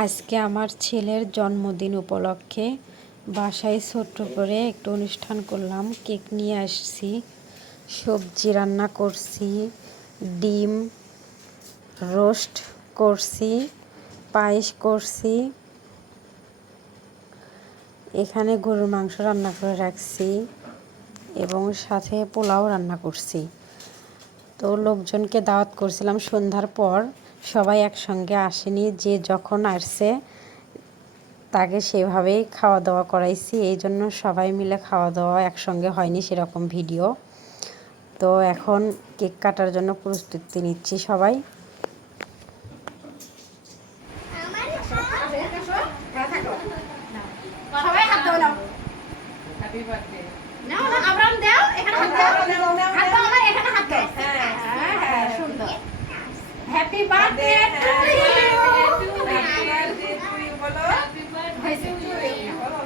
আজকে আমার ছেলের জন্মদিন উপলক্ষে বাসায় ছোট্ট করে একটু অনুষ্ঠান করলাম। কেক নিয়ে আসছি, সবজি রান্না করছি, ডিম রোস্ট করছি, পায়েস করছি, এখানে গরুর মাংস রান্না করে রাখছি এবং সাথে পোলাও রান্না করছি। তো লোকজনকে দাওয়াত করছিলাম সন্ধ্যার পর, সবাই একসঙ্গে আসেনি, যে যখন আসছে তাকে সেভাবেই খাওয়া দাওয়া করাইছি। এই জন্য সবাই মিলে খাওয়া দাওয়া একসঙ্গে হয়নি সেরকম ভিডিও। তো এখন কেক কাটার জন্য প্রস্তুতি নিচ্ছি সবাই। সবাই হাত দাও, নাও হ্যাপি বার্থডে। নাও না আব্রাহাম দাও, এখানে হাত দাও, হাত দাও না, এখানে হাত দাও। হ্যাঁ হ্যাঁ সুন্দর। Happy birthday to you. Happy birthday to you বলো। হ্যাপি বার্থডে টু ইউ বলো।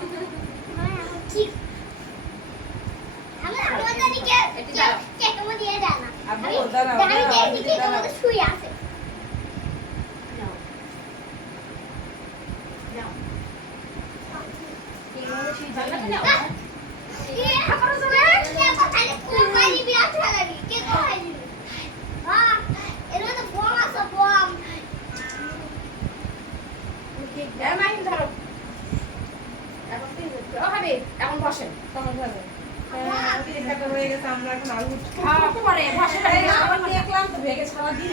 ঠিক আমরা আমাদের কেক মধ্যে দিয়ে দাও না। আমি দাঁড়িয়ে কেক মধ্যে শুয়ে আছে। নাও নাও এখন বসেন হয়ে গেছে। আমরা এখন আলু পরে বসে দেখলাম তো ভেগে সারাদিন